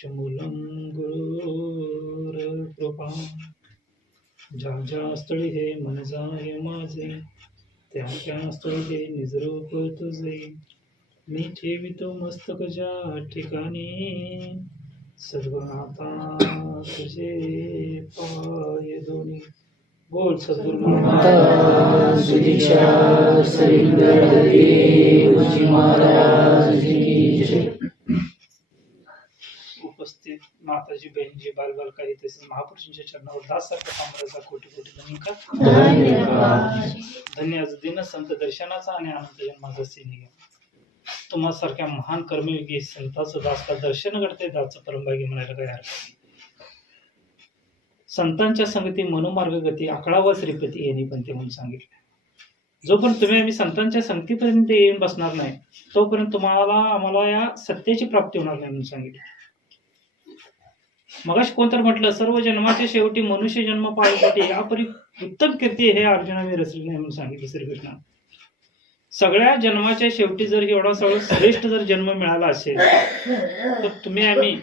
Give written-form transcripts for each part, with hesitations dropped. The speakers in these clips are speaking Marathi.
साक्षमूलं गुरुर्कृपा. ज्या ज्या स्थळी हे मन जाय माझे, त्या त्या स्थळी हे निजरूप तुझे. मी ठेवितो मस्तक ज्या ठिकाणी, सद्गुणाता तुझे पाय दोन्ही. बोल महाराज दीक्षा सरिंदर देवजी महाराज की जय. उपस्थित माताजी, बहिणजी, बालबालकाई तसेच महापुरुषांच्या चरणावर दासारखा साम्राज्याचा कोटी कोटी धन्यवाद. धन्य आज दिन संत दर्शनाचा आणि आनंद जन्माचा सिंह. तुम्हा सारख्या महान कर्मयोगी संतांचं दासता दर्शन घडते, दाचं परमभाग्य म्हणायला काय हरकत नाही. संतांच्या संगती मनोमार्ग गती, आकळावा श्रीपती येणे पण ते म्हणून सांगितले. जोपर्यंत तुम्ही आम्ही संतांच्या संगतीपर्यंत येऊन बसणार नाही, तोपर्यंत तुम्हाला आम्हाला या सत्याची प्राप्ती होणार नाही म्हणून सांगितले. मगाशी कोणतर म्हटलं, सर्व जन्माच्या शेवटी मनुष्य जन्म पावण्यासाठी यापरी उत्तम कीर्ती हे अर्जुनाने रचले नाही म्हणून सांगितले श्रीकृष्ण. सगळ्या जन्माच्या शेवटी जर एवढा सगळं श्रेष्ठ जर जन्म मिळाला असेल, तर तुम्ही आम्ही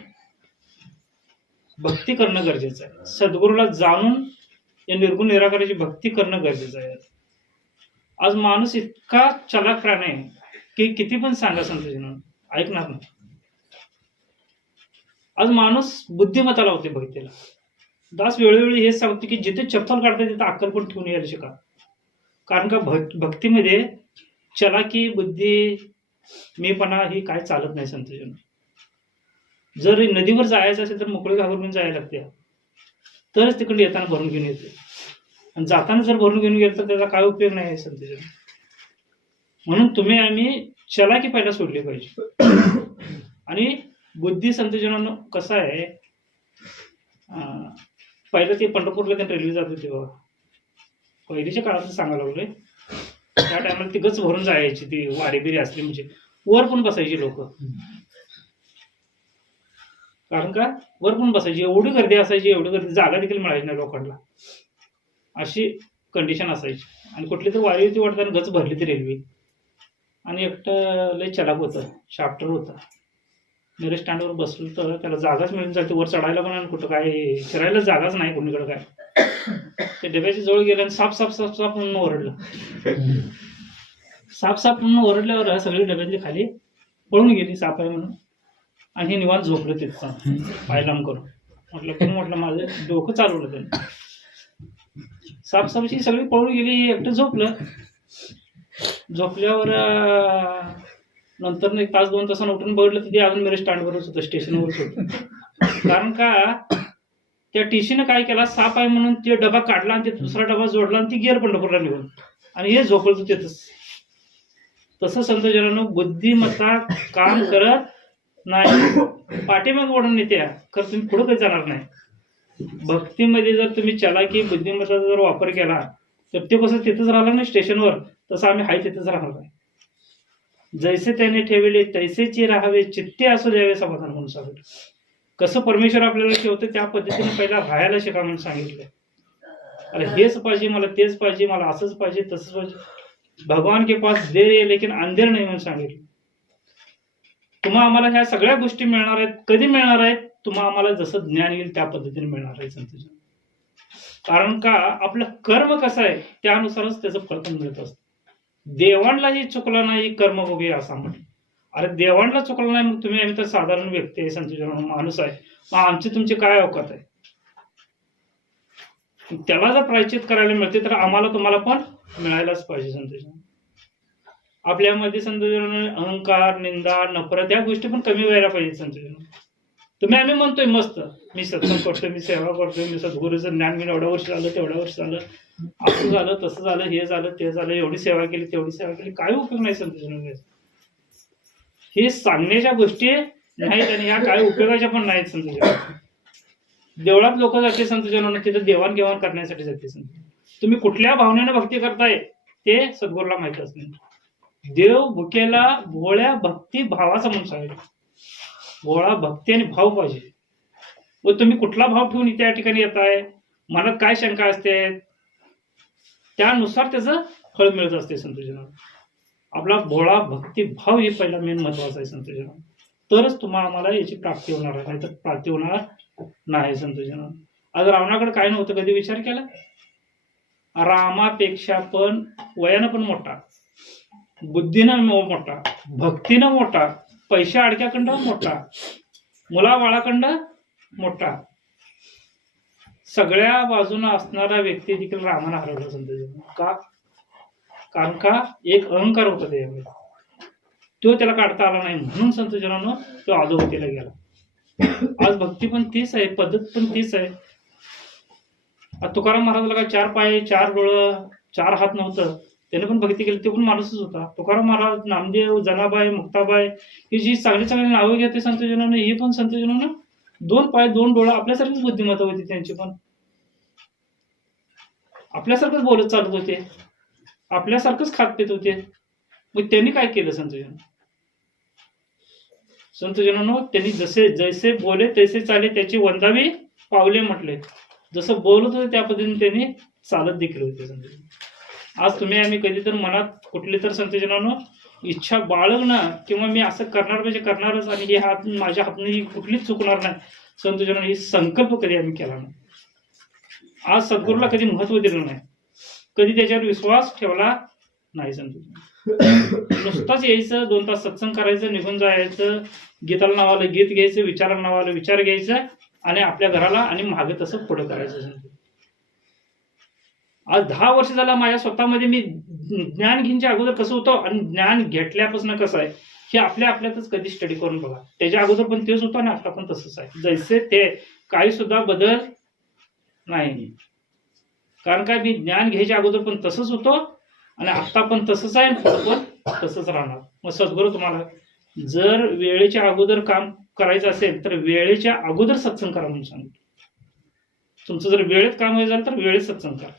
भक्ती करणं गरजेचं आहे. सद्गुरूला जाणून या निर्गुण निराकाराची भक्ती करणं गरजेचं आहे. आज माणूस इतका चलाक प्राणी आहे की किती पण सांगा संतजन ऐकणार नाही. आज माणूस बुद्धिमत्ता लावते भक्तीला. दास वेळोवेळी हेच सांगते की जिथे चप्पल काढते तिथे अक्कल पण ठेवून यायला शिका. कारण का भक्तीमध्ये चलाकी, बुद्धी, मीपणा ही काय चालत नाही संतजन. जर नदीवर जायचं असेल तर मोकळे घाबरून जायला लागते, तरच तिकडे येताना भरून घेऊन येते. आणि जाताना जर भरून घेऊन गेलं तर त्याचा काय उपयोग नाही आहे संतजन. म्हणून तुम्ही आम्ही चलाकी पहिला सोडली पाहिजे. आणि बुद्धी संतजनांनो कसं आहे, पहिलं ते पंढरपूरला ते रेल्वे जात होते बघा, पहिलीच्या काळात सांगायला लागलोय. त्या टायमाला ती गच भरून जायची, ती वारी बिरी असली म्हणजे वर पण बसायची लोक. कारण का वर पण बसायची, एवढी गर्दी असायची, एवढी गर्दी जागा देखील मिळायची नाही लोकांना, अशी कंडिशन असायची. आणि कुठली तर वारी होती वाटताना गच भरली ती रेल्वे. आणि एकटं लय चलाक होतं, शाफ्टर होता. मेरे स्टँडवर बसलो तर त्याला जागाच मिळून जाते वर चढायला पण, आणि कुठं काय फिरायला जागाच नाही कोणीकडे काय. ते डब्याच्या जवळ गेलं आणि साफ साफ साफ साफ म्हणून ओरडलं. साफ साफ म्हणून ओरडल्यावर सगळी डब्यातली खाली पळून गेली साफ आहे म्हणून. आणि हे निवांत झोपलं तिथं पाय लांब करून. म्हटलं माझं डोकं चालवलं त्याने. साफसाफची सगळी पळून गेली, एकटं झोपलं. झोपल्यावर नंतर 1 तास 2 तासानं उठून बघितलं तर ते अजून मेरे स्टँडवरच होतं, स्टेशनवरच होतं. कारण का त्या टीसीनं काय केला, साप आहे म्हणून ते डबा काढला आणि ते दुसरा डबा जोडला आणि ती गेअर पंढरपूरला निघून, आणि हे झोपलं तिथंच. तसं संतजनांनो बुद्धिमत्ता काम करत नाही, पाठीमाग ओढून येते, तर तुम्ही पुढे काही जाणार नाही. भक्तीमध्ये जर तुम्ही चलाकी बुद्धिमत्ताचा जर वापर केला तर ते कसं तिथंच राहिलं नाही स्टेशनवर, तसं आम्ही हाय तिथंच राहणार आहे. जैसे त्याने ठेवले तैसेची राहावे, चित्ते असू द्यावे समाधान म्हणून सांगितलं. कसं परमेश्वर आपल्याला ठेवतं त्या पद्धतीने पहिला राहायला शिका म्हणून सांगितलं. अरे हेच पाहिजे मला, तेच पाहिजे मला, असंच पाहिजे तसंच पाहिजे. भगवान के पास देर आहे लेकिन अंधेर नाही म्हणून सांगितलं. तुम्हा आम्हाला ह्या सगळ्या गोष्टी मिळणार आहेत. कधी मिळणार आहेत? तुम्हा आम्हाला जसं ज्ञान येईल त्या पद्धतीने मिळणार आहे संतजन. कारण का आपलं कर्म कसं आहे त्यानुसारच त्याचं फळ पण मिळत असतं. देवांनाही चुकला नाही कर्म भोगे असं म्हटलं. अरे देवांना चुकलं नाही, मग तुम्ही आम्ही तर साधारण व्यक्ती आहे संतजन, माणूस आहे, मग आमची तुमची काय अवकात आहे. त्याला जर प्रायश्चित करायला मिळते तर आम्हाला तुम्हाला पण मिळायलाच पाहिजे संतजन. आपल्यामध्ये संतजन अहंकार, निंदा, नफरत या गोष्टी पण कमी व्हायला पाहिजे संतजन. तुम्ही आम्ही म्हणतोय मस्त, मी सत्संग करतोय, मी सेवा करतोय, मी सद्गुरूचं ज्ञान घेऊन एवढ्या वर्ष झालं, तेवढ्या वर्ष झालं, असं झालं तसं झालं, हे झालं ते झालं, एवढी सेवा केली तेवढी सेवा केली, काय उपयोग नाही संतजन. हे सांगण्याच्या गोष्टी नाहीत आणि ह्या काय उपयोगाच्या पण नाहीत संतजन. देवळात लोक जाते संतजनांना, तिथे देवाणघेवाण करण्यासाठी जाते संत. तुम्ही कुठल्या भावनेने भक्ती करताय ते सद्गुरूला माहित असते. देव भुकेला भोळ्या भक्ती भावाचा म्हणून सांगितलं. भोळा भक्ती आणि भाव पाहिजे. व तुम्ही कुठला भाव ठेवून त्या ठिकाणी येताय, मनात काय शंका असते, त्यानुसार त्याचं फळ मिळत असते संतजनांना. आपला भोळा भक्ती भाव हे पहिला मेन महत्वाचा आहे संतजनांना. तरच आम्हाला याची प्राप्ती होणार आहे, नाहीतर प्राप्ती होणार नाही संतोषजन. आज रावणाकडे काय नव्हतं, कधी विचार केला? रामापेक्षा पण वयानं पण मोठा, बुद्धीनं मोठा, भक्तीनं मोठा, पैशा अडक्याकडं मोठा, मुलाबाळाकडं मोठा, सगळ्या बाजूनं असणारा व्यक्ती देखील रामानं हरवला संतोषजन. का? कारण का एक अहंकार होता त्याच्यामध्ये, तो त्याला काढता आला नाही, म्हणून संतोषजनानं तो अधोगतीला गेला. आज भक्ती पण तीच आहे, पद्धत पण तीच आहे. तुकाराम महाराजाला काय 4 पाय 4 डोळं 4 हात नव्हतं, त्याने पण भक्ती केली, ते पण माणूसच होता. तुकाराम महाराज, नामदेव, जनाबाई, मुक्ताबाई ही जी चांगली चांगली नावं घेते संतोषजनानं, ही पण संतोषजनानं 2 पाय 2 डोळं, आपल्यासारखीच बुद्धिमत्ता होती त्यांची पण, आपल्यासारखंच बोलत चालत होते, आपल्यासारखंच खात पित होते. मग त्यांनी काय केलं संतोषजनानं त्यांनी जसे बोले तसे चाले, त्याची वंदावी पावले म्हटले. जसं बोलत होते त्या पद्धतीने त्यांनी चालत देखील होते संतोषजन. आज तुम्ही आम्ही कधी तर मनात कुठली तर संतोषजनानं इच्छा बाळगणं, किंवा मी असं करणार म्हणजे करणारच, आणि हे हात माझ्या हातने कुठलीच चुकणार नाही संतोषजनानं, ही संकल्प कधी आम्ही केला नाही. आज सद्गुरूला कधी महत्व दिलं नाही, कधी त्याच्यावर विश्वास ठेवला नाही संतोषजन. नुसताच यायचं, 2 तास सत्संग करायचं, निघून जायचं, गीताला नावाला गीत घ्यायचं, विचाराला नावाला विचार घ्यायचं, आणि आपल्या घराला आणि मागे तसं पुढे करायचं. आज 10 वर्ष झाला माझ्या स्वतःमध्ये मी ज्ञान घेण्याच्या अगोदर कसं होतं आणि ज्ञान घेतल्यापासून कसं आहे हे आपल्यातच कधी स्टडी करून बघा. त्याच्या अगोदर पण तेच होतं आणि आता पण तसंच आहे, जैसे ते, काही सुद्धा बदल नाही. कारण काय, मी ज्ञान घ्यायच्या अगोदर पण तसंच होतो आणि आता पण तसंच आहे, पण तसंच राहणार. मग सद्गुरू तुम्हाला जर वेळेच्या अगोदर काम करायचं असेल तर वेळेच्या अगोदर सत्संग करा म्हणून सांगतो. तुमचं जर वेळेत काम व्हायचं झालं तर वेळेत सत्संग करा.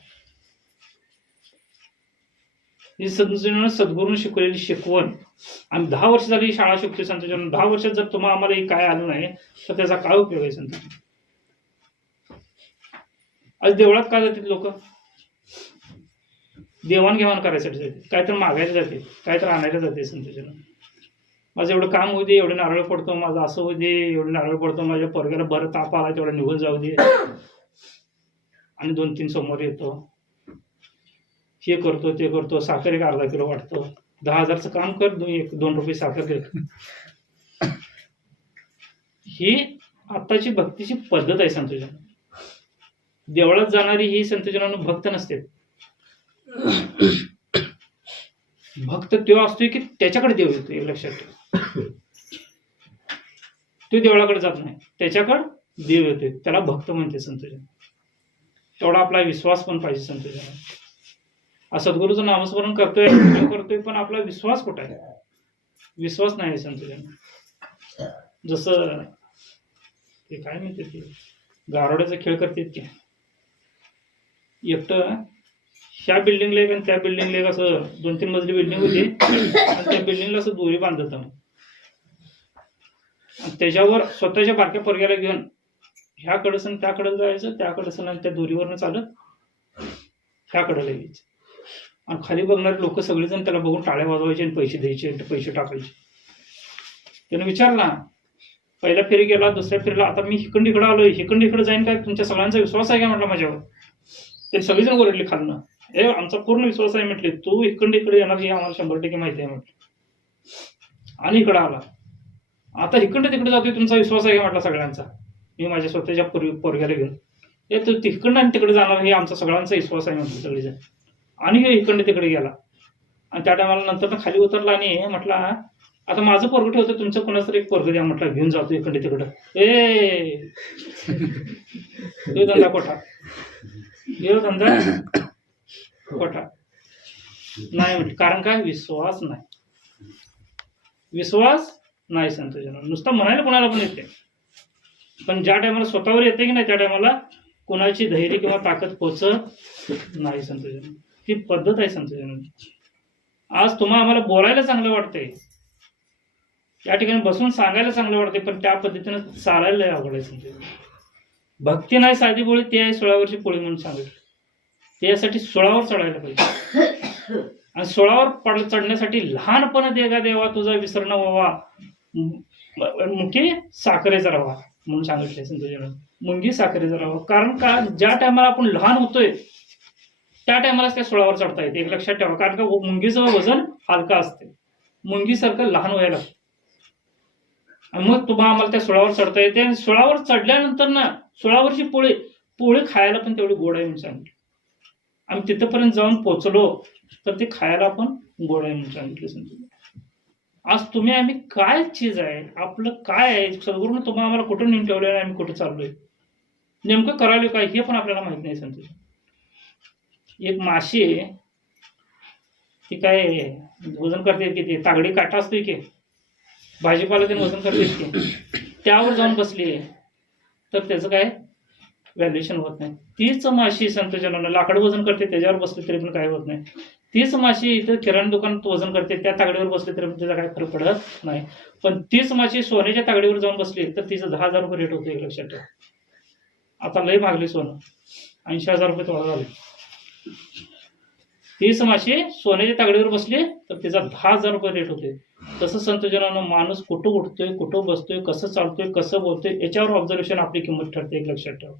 ही सद्गुरूने शिकवलेली शिकवण. आम्ही 10 वर्ष झाली शाळा शिकतोय संतोषजन. 10 वर्षात जर तुम्हाला आम्हाला काय आलं नाही तर त्याचा काय उपयोग आहे संतोषजन? आज देवळात काय जातात लोक? देवाणघेवाण करायसाठी जाते, काय तर मागायला जाते, काय तर आणायला जाते संतोषजन. माझं एवढं काम होऊ दे, एवढं नारळ पडतो, माझं असं होऊ दे, एवढं नारळ पडतो, माझ्या पोरग्याला बरं ताप आला तेवढं निघून जाऊ दे, आणि 2-3 समोर येतो, हे करतो ते करतो, साखर 1 अर्धा किलो वाटतो, 10,000चं काम कर, 2 रुपये साखर दे. ही आत्ताची भक्तीची पद्धत आहे संतोषजन. देवळात जाणारी ही संतोषजनानं भक्त नसते. भक्त तो असतोय की त्याच्याकडे देव येतो, हे लक्षात ठेव. तो देवळाकडे जात नाही, त्याच्याकडे देव येतोय, त्याला भक्त म्हणते संतोषजन. तेवढा आपला विश्वास पण पाहिजे संतोषजन. सद्गुरूचं नामस्मरण करतोय पण आपला विश्वास कुठे आहे? विश्वास नाही संतोषजन. जसं ते काय म्हणते, ते गारोड्याचा खेळ करतात की, एकटं ह्या बिल्डिंगला एक आणि त्या बिल्डिंगला एक, असं 2-3 मजली बिल्डिंग होती, आणि त्या बिल्डिंगला असं दोरी बांधत, त्याच्यावर स्वतःच्या बारक्या पोरग्याला घेऊन ह्याकडे सण त्याकडे जायचं, त्याकडे सण, आणि त्या दोरीवरनं चालत ह्याकडे यायचं. आणि खाली बघणारे लोक सगळेजण त्याला बघून टाळ्या वाजवायचे आणि पैसे द्यायचे, पैसे टाकायचे. त्यानं विचारला, पहिल्या फेरी गेला, दुसऱ्या फेरीला, आता मी इकडे आलोय, इकडे जाईन काय, तुमच्या सगळ्यांचा विश्वास आहे का म्हटलं माझ्यावर? ते सगळेजण ओरडले खालनं, हे आमचा पूर्ण विश्वास आहे म्हटले, तू इकडे येणार हे आम्हाला 100% माहिती आहे म्हटलं. आणि इकडं आला, आता इकडे तिकडे जातोय, तुमचा विश्वास आहे का म्हटला सगळ्यांचा? मी माझ्या स्वतःच्या पोरग्याला घेऊन, हे तू तिकडं आणि तिकडे जाणार हे आमचा सगळ्यांचा विश्वास आहे म्हटलं सगळेजण. आणि हे इकडे तिकडे गेला, आणि त्या टायमाला नंतर खाली उतरला आणि म्हटला, आता माझं पोरगं ठेवतं, तुमचं कोणाच तरी एक पोरगं द्या म्हटलं, घेऊन जातो इकडे तिकडं. हे धंदा कोठा, हे धंदा कोठा नाही म्हटलं. कारण काय? विश्वास नाही. विश्वास नाही संतोषजन. नुसतं म्हणायला कोणाला पण येते, पण ज्या टायमाला स्वतःवर येते की नाही त्या टायमाला कोणाची धैर्य किंवा ताकद पोचत नाही संतोषजन. ही पद्धत आहे संतोषजन. आज तुम्हाला आम्हाला बोलायला चांगलं वाटतंय, या ठिकाणी बसून सांगायला चांगलं वाटतंय, पण त्या पद्धतीनं चालायला लय अवघड आहे संतोषजन. भक्ती नाही साधी पोळी, ती आहे 16वरची पोळी म्हणून सांगितलं. त्यासाठी 16वर चढायला पाहिजे, आणि 16वर चढण्यासाठी लहानपण दे गा देवा तुझा विसरणं व्हावा, मुंगी साखरेचा रवा म्हणून सांगितलंय संतोषानं. मुंगी साखरेचा रवा. कारण का ज्या टायमाला आपण लहान होतोय त्या टायमालाच त्या सोळावर चढता येते, एक लक्षात ठेवा. कारण का मुंगीचं वजन हलका असते, मुंगीसारखं लहान व्हायला लागतं. आणि मग तुम्हाला आम्हाला त्या सोळावर चढता येते. आणि सोळावर चढल्यानंतर ना 16 पोळी खायला पण तेवढी गोड आहे म्हणून सांगितलं. आम्ही तिथपर्यंत जाऊन पोचलो तर ते खायला पण गोड आहे म्हणून सांगितलं समजून. आज तुम्ही आम्ही काय चीज आहे, आपलं काय आहे, सद्गुरूनं तुम्हाला आम्हाला कुठं नेऊन ठेवलेलं आहे, आम्ही कुठं चाललोय, नेमकं करायला काय हे पण आपल्याला माहित नाही समजून. एक माशी ती काय वजन करते की ते तागडी काटा असतोय की भाजीपाला ते वजन करते की त्यावर जाऊन बसली तर त्याचं काय व्हॅल्युएशन होत नाही. तीच माशी संतोषानं लाकडं वजन करते त्याच्यावर बसली तरी पण काय होत नाही. तीच माशी इथं किराणा दुकानात वजन करते त्या तागडीवर बसली तरी पण त्याचा काय फरक पडत नाही. पण तीच माशी सोन्याच्या तागडीवर जाऊन बसली तर तिचं 10,000 रुपये रेट होतो, एक लक्षात ठेवा. आता लय मागली सोनं, 80,000 रुपये तोळा झाले. तीच माशी सोन्याच्या तागडीवर बसली तर तिचा 10,000 रुपये रेट होते. तसं संतोषानं माणूस कुठं उठतोय, कुठं बसतोय, कसं चालतोय, कसं बोलतोय याच्यावर ऑब्झर्वेशन आपली किंमत ठरते, एक लक्षात ठेवा.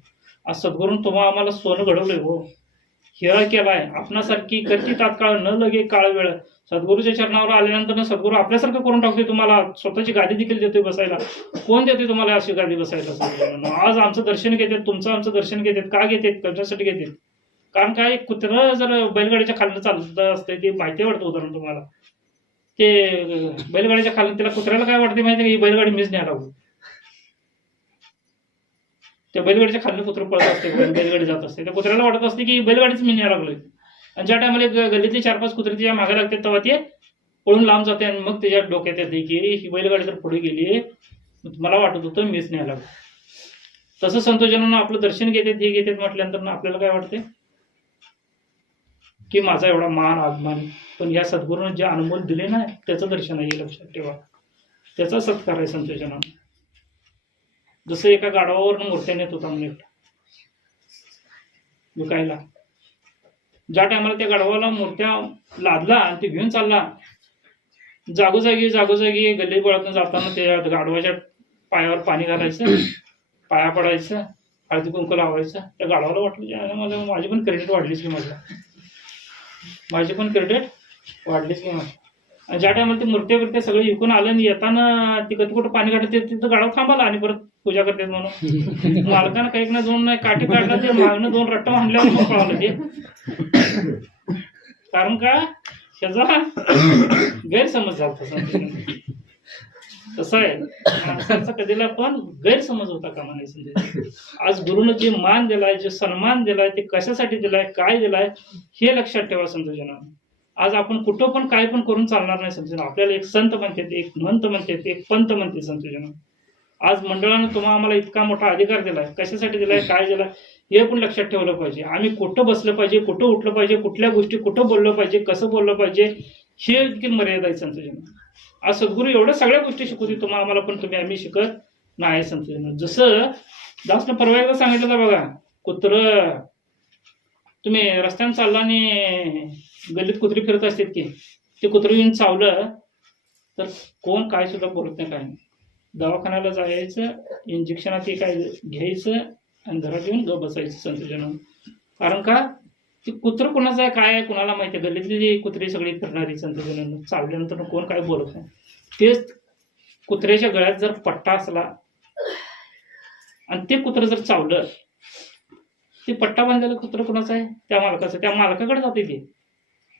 आज सद्गुरून तुम्हाला आम्हाला सोनं घडवलंय हो, हिरा केलाय. आपणासारखी करती तात्काळ न लगे काळ वेळ. सद्गुरूच्या चरणावर आल्यानंतर सद्गुरू आपल्यासारखं करून टाकतोय. तुम्हाला स्वतःची गादी देखील देतोय बसायला. कोण देते तुम्हाला अशी गादी बसायला? आज आमचं दर्शन घेतात, तुमचं आमचं दर्शन घेतात. का घेतात? कशासाठी घेतात? कारण काय कुत्रं जर बैलगाडीच्या खालनं चालत असते ते माहिती वाटतं. उदाहरण तुम्हाला ते बैलगाडीच्या खालनं तिला कुत्र्याला काय वाटते माहिती, ही बैलगाडी मीच न्यायला लागू. त्या बैलगाडीच्या खाली कुत्र पळत असते, बैलगाडी जात असते, त्या कुत्र्याला वाटत असते की बैलगाडीच मी न्यायला लागलोय. आणि ज्या टायमाला गल्लीतले 4-5 कुत्रे तिच्या मागे लागतात तेव्हा ते पळून लांब जाते. आणि मग त्याच्या डोक्यात येते की ही बैलगाडी तर पुढे गेली, मला वाटत होतं मीच न्यायला लागलो. तसं संतोषानं आपलं दर्शन घेतात, हे घेतात म्हटल्यानंतर आपल्याला काय वाटते की माझा एवढा मान अभिमान. पण या सद्गुरूनं जे अनुभव दिले ना त्याचं दर्शन आहे, लक्षात ठेवा. त्याचा सत्कार आहे संतोषानं. जसं एका गाढवावरून मूर्त्या नेत होता म्हणजे विकायला. ज्या टायमाला त्या गाढवाला मूर्त्या लादला आणि ते घेऊन चालला, जागोजागी गल्ली बळातून जाताना त्या गाढवाच्या पायावर पाणी घालायचं, पाया पडायचं, हळदी कुंकू लावायचं. त्या गाढवाला वाटलं माझी पण क्रेडिट वाढलीच की माझी पण क्रेडिट वाढलीच की माझी. आणि ज्या टायमाला ते मूर्त्या सगळे विकून आलं आणि येताना ती कुठं पाणी काढते तिथं गाढव थांबाला आणि परत पूजा करतात म्हणून. मालकानं काही ना दोन नाही काठी काढला, ते मागणं 2 रट्टा आणल्यावर मग पळालं ते. कारण का त्याचा गैरसमज झाला. तसं आहे माणसाचा कधीला पण गैरसमज होता कामा नाही समजा. आज गुरुनं जे मान दिलाय, जे सन्मान दिलाय, ते कशासाठी दिलाय, काय दिलाय हे लक्षात ठेवा संतोषानं. आज आपण कुठं पण काय पण करून चालणार नाही संतोषानं. आपल्याला एक संत म्हणतात, एक मंत म्हणतात, एक पंत म्हणते संतोषानं. आज मंडळानं तुम्हाला आम्हाला इतका मोठा अधिकार दिलाय, कशासाठी दिलाय, काय दिलाय हे पण लक्षात ठेवलं पाहिजे. आम्ही कुठं बसलं पाहिजे, कुठं उठलं पाहिजे, कुठल्या गोष्टी कुठं बोललं पाहिजे, कसं बोललं पाहिजे हे देखील मर्यादा आहे संतोषानं. आज सद्गुरू एवढ्या सगळ्या गोष्टी शिकवते तुम्हाला आम्हाला, पण आम्ही शिकत नाही संतोषानं. जसं दासनं परवा एकदा सांगितलं तर बघा, कुत्र तुम्ही रस्त्यानं चालला आणि गल्लीत कुत्री फिरत असतात की ते कुत्रं येऊन चावलं तर कोण काय सुद्धा बोलत नाही, काय नाही. दवाखान्याला जायचं, इंजेक्शनात ते काय घ्यायचं आणि घरात येऊन बसायचं संतोषानं. कारण का ते कुत्रं कोणाचं आहे काय आहे कुणाला माहिती आहे. गल्लीतली कुत्री सगळी फिरणारी संतोषानं. चावल्यानंतर कोण काय बोलत नाही. तेच कुत्र्याच्या गळ्यात जर पट्टा असला आणि ते कुत्रं जर चावलं, ते पट्टा बांधलेलं कुत्रं कोणाचं आहे, त्या मालकाचं. त्या मालकाकडे जाते ते,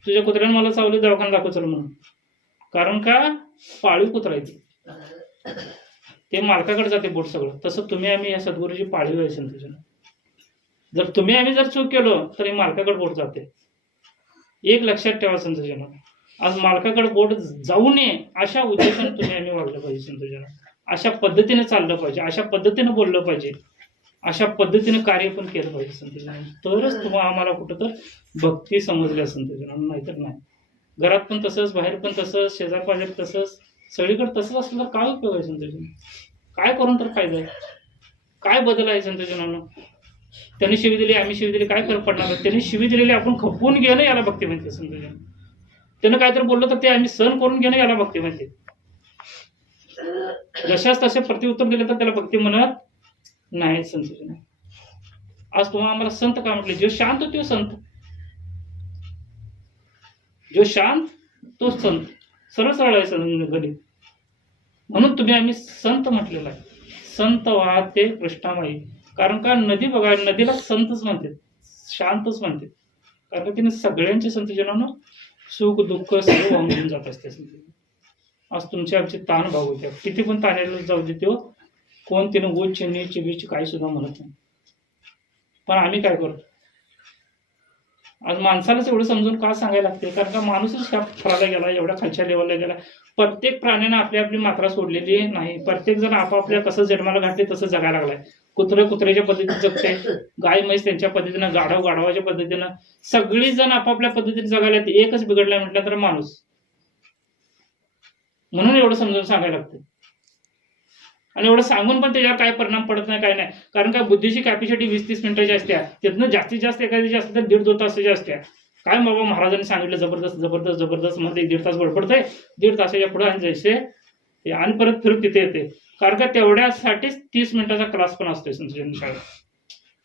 तुझ्या कुत्र्यानं मला चावले, दवाखाना दाखव चल म्हणून. कारण का पाळीव कुत्रा आहे ते मालकाकडे जाते बोट सगळं. तसं तुम्ही आम्ही या सद्गुरूची पाळीव आहे संतोषानं. जर तुम्ही आम्ही जर चूक केलो तर हे मालकाकडे बोट जाते, एक लक्षात ठेवा संतोषानं. आज मालकाकडे बोट जाऊ नये अशा उद्देशाने तुम्ही आम्ही वागलं पाहिजे संतोषानं. अशा पद्धतीने चाललं पाहिजे, अशा पद्धतीने बोललं पाहिजे, अशा पद्धतीने कार्य पण केलं पाहिजे संतोषानं. तरच तुम्हाला आम्हाला कुठं तर भक्ती समजल्या संतोषानं, नाहीतर नाही. घरात पण तसंच, बाहेर पण तसंच, शेजार पाजारी तसंच, सगळीकडे तसंच असलं तर काय उपयोग आहे संतोषानं? काय करून तर फायदा आहे, काय बदल आहे संतोषानं? त्यांनी शिवी दिली, आम्ही शिवी दिली, काय फरक पडणार? त्यांनी शिवी दिलेली आपण खपवून घेणं याला भक्ती म्हणते संतोषानं. त्यानं काहीतरी बोललं तर ते आम्ही सहन करून घेणं याला भक्ती म्हणते. जशाच तसे प्रत्युत्तर दिले तर त्याला भक्ती म्हणत नाही संतजन. आज तुम्हाला आम्हाला संत का म्हटले? जो शांत तो संत, जो शांत तो संत. सरळ सरळ आहे गणित. म्हणून तुम्ही आम्ही संत म्हटलेला आहे. संत वाहते कृष्णामाई. कारण का नदी बघा, नदीला संतच म्हणते, शांतच म्हणते. कारण का तिने सगळ्यांचे संतजनांना सुख दुःख सगळं वाहून घेऊन जात असते. आज तुमची आमची ताण भाव होत्या, किती पण ताण्याला जाऊ दे तो कोण तिने उच्च नीच बीच काही सुद्धा म्हणत नाही. पण आम्ही काय करतो? आज माणसालाच एवढं समजून का सांगायला लागते? कारण का माणूसच ह्या फळाला गेला, एवढ्या खालच्या लेवलला गेला. प्रत्येक प्राण्यानं आपली आपली मात्रा सोडलेली नाही. प्रत्येक जण आपापल्या कसं जन्माला घातले तसं जगायला लागलाय. कुत्रं कुत्र्याच्या पद्धतीने जगते, गाय म्हैस त्यांच्या पद्धतीनं, गाढव गाढवाच्या पद्धतीनं, सगळी जण आपापल्या पद्धतीने जगायला. एकच बिघडलाय म्हटलं तर माणूस. म्हणून एवढं समजून सांगायला लागतं. आणि एवढं सांगून पण त्याच्यावर काय परिणाम पडत नाही, काय नाही. कारण का बुद्धीची कॅपॅसिटी 20-30 मिनिटाची असते. तिथनं जास्तीत जास्त एखादी असते तर 1.5-2 तासाची असते. काय बाबा महाराजांनी सांगितलं जबरदस्त जबरदस्त जबरदस्त मध्ये 1.5 तास बडबडतंय, 1.5 तासाच्या पुढे आणि जैसे आणि परत फिरत तिथे येते. कारण का तेवढ्यासाठीच 30 मिनिटाचा क्लास पण असतोय संतजन शाळेत.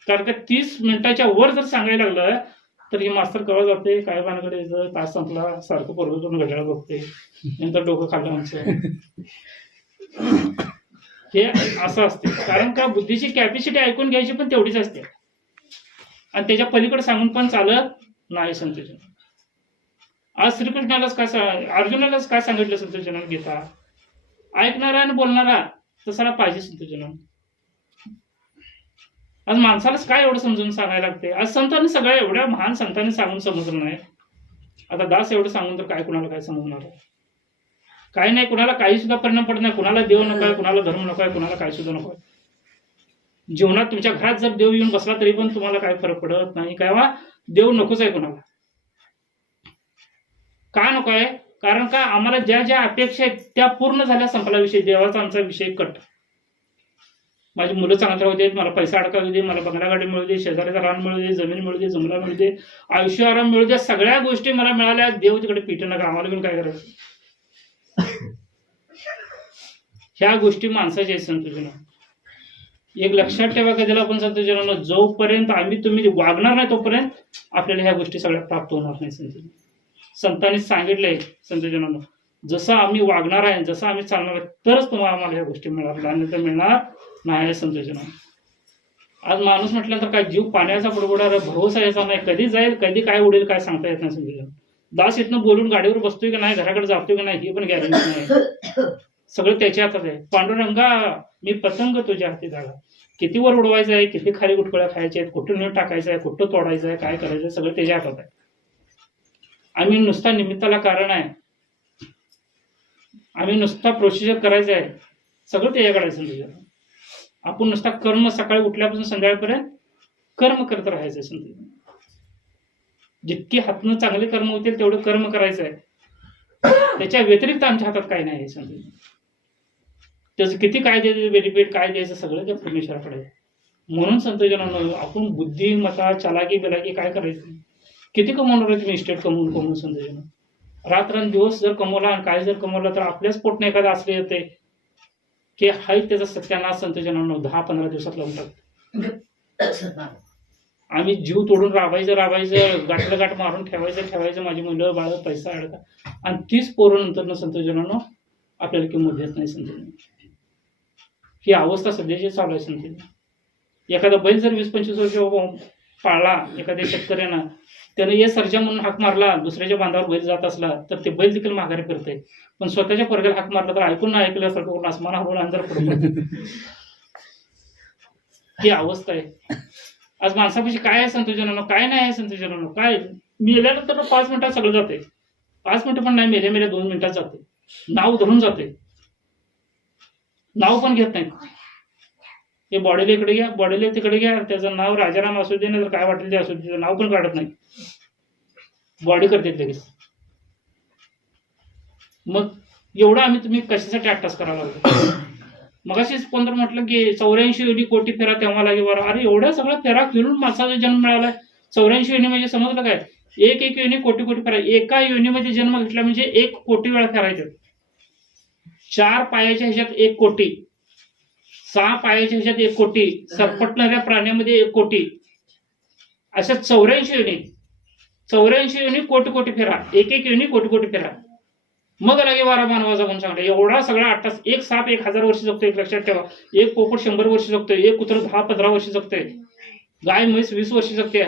कारण का 30 मिनिटाच्या वर जर सांगायला लागलं तर हे मास्तर कवा जाते, काय भानगडे तास संपला, सारखं पोरगं करून घड्याळ बघते, नंतर डोकं खाल्लं आमचं. हे असं असते. कारण का बुद्धीची कॅपॅसिटी ऐकून घ्यायची पण तेवढीच असते, आणि त्याच्या पलीकडे सांगून पण चालत नाही संतजन. आज श्रीकृष्णालाच काय, अर्जुनालाच काय सांगितलं संतजनानं? गीता ऐकणारा आणि बोलणारा तसाला पाहिजे संतजनानं. आज माणसालाच काय एवढं समजून सांगायला लागते? आज संतांनी सगळ्या एवढ्या महान संतांनी सांगून समजलं नाही. आता दास एवढं सांगून तर काय कुणाला काय समजणार आहे? काही नाही, कुणाला काही सुद्धा परिणाम पडत नाही. कुणाला देव नको आहे, कुणाला धर्म नको आहे, कुणाला काय सुद्धा नको आहे. जीवनात तुमच्या घरात जर देव येऊन बसला तरी पण तुम्हाला काय फरक पडत नाही. काय वा देव नकोच आहे कुणाला. का नको आहे? कारण का आम्हाला ज्या ज्या अपेक्षा आहेत त्या पूर्ण झाल्या, संपला विषय. देवाचा आमचा विषय कट. माझी मुलं चांगली राहू देत, मला पैसा अडकावू दे, मला बंगला गाडी मिळू दे, शेजाऱ्याचा रान मिळू दे, जमीन मिळू दे, जंगला मिळू दे, आयुष्य आराम मिळू दे, सगळ्या गोष्टी मला मिळाल्या. देव तिकडे पीठ नका, आम्हाला घेऊन काय करायचं? ह्या गोष्टी माणसाच्या आहेत संतजन. एक लक्षात ठेवा, कधीला आपण संतजनांना जोपर्यंत आम्ही तुम्ही वागणार नाही तोपर्यंत आपल्याला ह्या गोष्टी सगळ्या प्राप्त होणार नाही. संतजन संतांनी सांगितलंय संतजनांना, जसं आम्ही वागणार आहे, जसं आम्ही चालणार आहे, तरच तुम्हाला आम्हाला ह्या गोष्टी मिळणार, नाही तर मिळणार नाही संतजनांना. आज माणूस म्हटल्यानंतर काय जीव पाण्याचा बुडबुडा, भरोसा याचा नाही. कधी जाईल, कधी काय उडेल, काय सांगता येत नाही संतजन. दास इथनं बोलून गाडीवर बसतोय की नाही, घराकडे जातोय की नाही, ही पण गॅरंटी नाही. सगळं त्याच्या हातात आहे. पांडुरंगा मी पतंग तुझ्या हाती धागा. किती वर उडवायचं आहे, किती खाली गुटकुळ्या खायच्या आहेत, कुठं न टाकायचं आहे, कुठं तोडायचं आहे, काय करायचं आहे, सगळं त्याच्या हातात आहे. आम्ही नुसता निमित्ताला कारण आहे, आम्ही नुसता प्रोसिजर करायचं आहे, सगळं त्याच्याकडे आहे. आपण नुसता कर्म सकाळी उठल्यापासून संध्याकाळपर्यंत कर्म करत राहायचं आहे. जितकी हातनं चांगले कर्म होतील तेवढं कर्म करायचं आहे. त्याच्या व्यतिरिक्त आमच्या हातात काही नाही आहे. त्याचं किती काय द्यायचं बेनिफिट, काय द्यायचं, सगळं त्या परमेश्वराकडे. म्हणून संतजनांनो, आपण बुद्धिमत्ता चालाकी बिलाकी काय करायचं? किती कमवणार आहे तुम्ही इस्टेट कमवून संतजन? रात्रंदिवस जर कमवला आणि काय जर कमवलं तर आपल्याच पोटने एखादा असले येते की हाय त्याचा सत्यानाश संतजनांनो 10-15 दिवसात लावून टाकतो. आम्ही जीव तोडून राबायचं, गाठलं गाठ मारून ठेवायचं, माझी मुलं बाळ पैसा अडका, आणि 30 पोरं नंतर संतजनांनो आपल्याला किंमत देत नाही. संतजन ही अवस्था सध्याची चालू आहे. संतजन एखादा बैल जर 20-25 वर्ष पाळला एखाद्या शेतकऱ्यानं, त्यानं ये सर्जा म्हणून हाक मारला, दुसऱ्याच्या बांधावर बैल जात असला तर ते बैल देखील माघारी फिरते. पण स्वतःच्या पोरग्याला हाक मारला तर ऐकून ना ऐकल्यासारखं करून आसमाना हरून अंतर पडतो. ही अवस्था आहे. आज माणसापाशी काय आहे संतजनांनो? काय नाही आहे संतजनांनो. काय मेल्यानंतर 5 मिनिटात सगळं जाते. 5 मिनिटं पण नाही, मेल्या 2 मिनिटात जाते. नाव धरून जाते, नाव पण घेत नाही. हे बॉडीला इकडे घ्या, बॉडीला तिकडे घ्या, त्याचं नाव राजाराम असू दे, नाही काय वाटेल ते असू दे, त्याचं नाव पण काढत नाही. बॉडी करते लगेच. मग एवढं आम्ही तुम्ही कशासाठी अट्टास करायला लागलो? मग अशीच कोणतर म्हटलं की 84 कोटी फेरा तेव्हा लागे बरं. अरे एवढ्या सगळ्या फेरा फिरून माणसाचा जन्म मिळालाय. 84 योनी म्हणजे समजलं काय? एक योनी कोटी फेरा. एका योनीमध्ये जन्म घेतला म्हणजे 1 कोटी वेळा फेरायचे. 4 पायाच्या ह्याच्यात 1 कोटी, 6 पायाच्या ह्याच्यात 1 कोटी, सरपटणाऱ्या प्राण्यामध्ये 1 कोटी, अशा 84 युनिट, 84 युनिट कोटी कोटी फेरा, एक युनिट कोटी कोटी फेरा, मग लगे 12 मानवाचा म्हणून सांगता. एवढा सगळा 8 एक साप 1000 वर्ष जगतोय, एक लक्षात ठेवा. एक पोपट 100 वर्ष जगतोय, एक कुत्र 10-15 वर्ष जगतोय, गाय म्हैस 20 वर्ष जगते.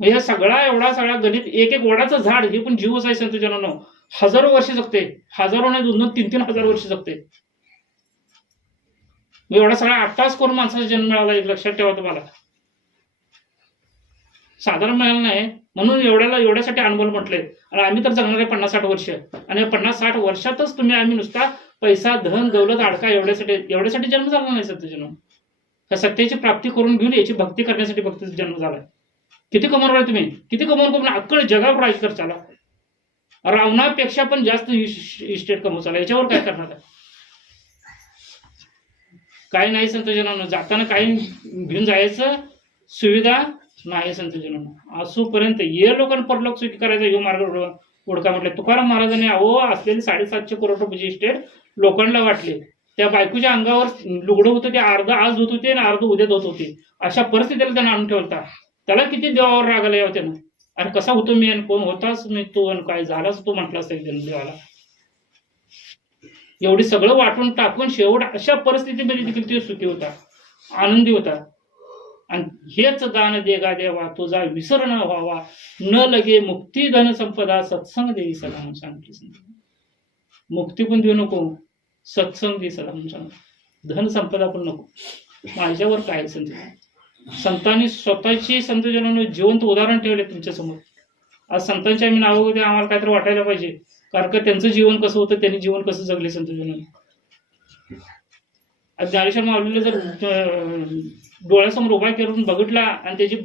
म्हणजे सगळा एवढा सगळा गणित, एक वडाचं झाड हे पण जीवच आहे संतजनांनो, हजारो वर्ष जगते, हजारो नाही 2-3 हजार वर्ष जगते. एवढा सगळा 8 तास करून माणसाचा जन्म मिळाला, एक लक्षात ठेवा. तुम्हाला साधारण मिळालं नाही म्हणून एवढ्यासाठी अनमोल म्हटले. आणि आम्ही तर जगणार आहे 50-60 वर्ष, आणि 50-60 वर्षातच आम्ही नुसता पैसा धन दौलत अडका एवढ्यासाठी जन्म झाला नाही. सत्यजन्म त्या सत्याची प्राप्ती करून घेऊन याची भक्ती करण्यासाठी भक्तीचा जन्म झालाय. किती कमवणार आहे तुम्ही, किती कमवून अक्कल जगावर राज कर चाला, रावणापेक्षा पण जास्त इस्टेट कमवू चाला, याच्यावर काय करणार आहे. काय नाही संतजनांनो, जाताना काही घेऊन जायचं सुविधा नाही संतजनांनो. असोपर्यंत ये लोकांना परलोक सुखी करायचा यो मार्ग उडका म्हटले. तुकाराम महाराजांनी असलेले 750 करोड रुपयाची इस्टेट लोकांना वाटले. त्या बायकोच्या अंगावर लुगडं होतं, ते अर्ध आज धुत होते आणि अर्ध उद्या धुत होते. अशा परिस्थितीला त्यांना आणून ठेवता. त्याला किती देवावर राग आला यावं त्यानं, आणि कसा होतो मी आणि कोण होताच मी तो आणि काय झालाच तो म्हटला असेल त्यानं देवाला. एवढी सगळं वाटून टाकून शेवट अशा परिस्थितीमध्ये देखील तो सुखी होता, आनंदी होता. आणि हेच दान देगा देवा तुझा विसर न व्हावा, न लगे मुक्ती धन संपदा सत्संग देई सला म्हणून सांगितले. मुक्ती पण देऊ नको, सत्संग दे सला म्हणून सांग, धन संपदा पण नको. माझ्यावर काय संत संतांनी स्वतःची संतजनांनी जिवंत उदाहरण ठेवले तुमच्या समोर. आज संतांची आम्ही नावं होते, आम्हाला काहीतरी वाटायला पाहिजे, कारण का त्यांचं जीवन कसं होतं, त्यांनी जीवन कसं जगले संतजनांनी. ज्ञानेश्वर माऊलीला जर डोळ्यासमोर उभा करून बघितला आणि त्याची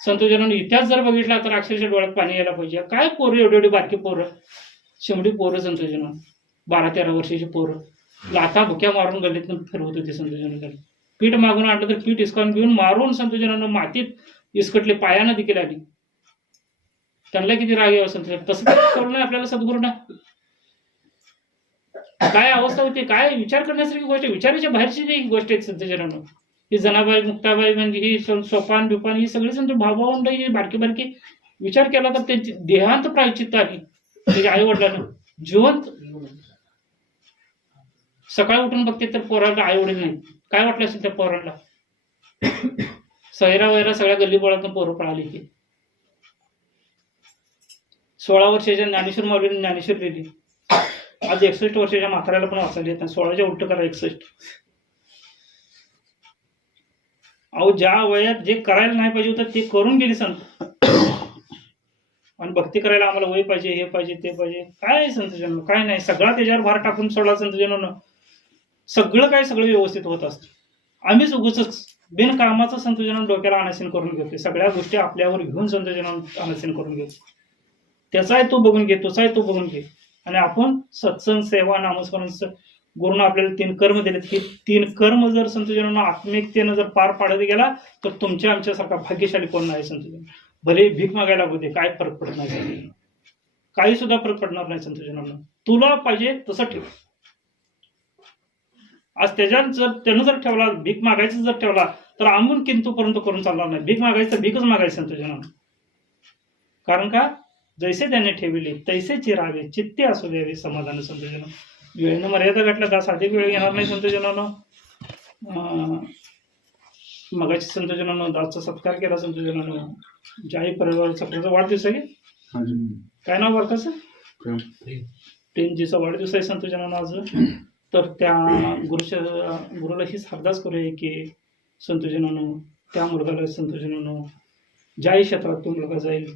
संतजनांनी इतिहास जर बघितला तर अक्षरशः डोळ्यात पाणी यायला पाहिजे. काय पोरं एवढी बारकी पोरं, शेवटी पोरं संतजन, 12-13 वर्षाची पोरं लाथा भुक्या मारून गल्लीतून फिरवत होते संतजनांना. पीठ मागून आणलं तर पीठ इसकावून घेऊन मारून संतजनांना मातीत इसकटले, पायानं देखील आली. त्यांना किती राग यावं संत. तसं करू नये आपल्याला सद्गुरूंना. काय अवस्था होती, काय विचार करण्यासारखी गोष्ट, विचाराच्या बाहेरची जी गोष्ट आहे संतजनांना. ही जनाबाई मुक्ताबाई म्हणजे ही सोपान बिपान ही सगळी संत भावभावंड ही बारकी बारकी विचार केला तर त्यांची देहांत प्रायचित्त आली त्याच्या आई वडिलांना. जिवंत सकाळी उठून बघते तर पोराला आई वडील नाही, काय वाटलं असेल त्या पोरांना. सैरा वैरा सगळ्या गल्ली बोळातून पोरं पळाली. की 16 वर्षाच्या ज्ञानेश्वर माऊलीने ज्ञानेश्वर लिहिली. आज 61 वर्षाच्या म्हाताऱ्याला पण वाचायला येत नाही. 16च्या उलट करा 61. अहो ज्या वयात जे करायला नाही पाहिजे होतं ते करून गेली संत. आणि भक्ती करायला आम्हाला वय पाहिजे, हे पाहिजे, ते पाहिजे, काय संतजन काय नाही. सगळा त्याच्यावर भार टाकून सोडला संतजनानं. सगळं व्यवस्थित होत असतं. आम्हीच उगच बिनकामाचं संतजनानं डोक्याला अनासीन करून घेतो. सगळ्या गोष्टी आपल्यावर घेऊन संतजनानं अनासीन करून घेतो. त्याचा आहे तो बघून घे, तोचा आहे तो बघून घे. आणि आपण सत्संग सेवा नामस्मरण गुरुनं आपल्याला 3 कर्म दिलेत. हे 3 कर्म जर संतजनांना आत्मिकतेनं जर पार पाडत गेला तर तुमच्या आमच्यासारखा भाग्यशाली कोण नाही संतजन. भले भीक मागायला लागू दे, काय फरक पडत नाही, काही सुद्धा फरक पडणार नाही संतजनांना. तुला पाहिजे तसं ठेव. आज त्याच्यात जर त्यानं जर ठेवला, भीक मागायचं जर ठेवला तर आम्ही किंतु पर्यंत करून चालणार नाही. भीक मागायचं तर भीकच मागायचं संतजनांना. कारण का जैसे त्याने ठेवले तैसे चिरावे, चित्ते असू द्यावे समाधान संतजन. वेळेनं मर्यादा घातल्या तर साधी वेळ घेणार नाही संतजनानं. मगाची संतजनानं दासचा सत्कार केला संतजनानं. जाई परिवाराचा त्याचा वाढदिवस आहे. काय नाव वर्ताचं? प्रेमजीचा वाढदिवस आहे संतजनानं आज. तर त्या गुरुला हीच अरदास करूया की संतजनानं त्या मुलगाला संतजनानं ज्याही क्षेत्रात तो मुलगा जाईल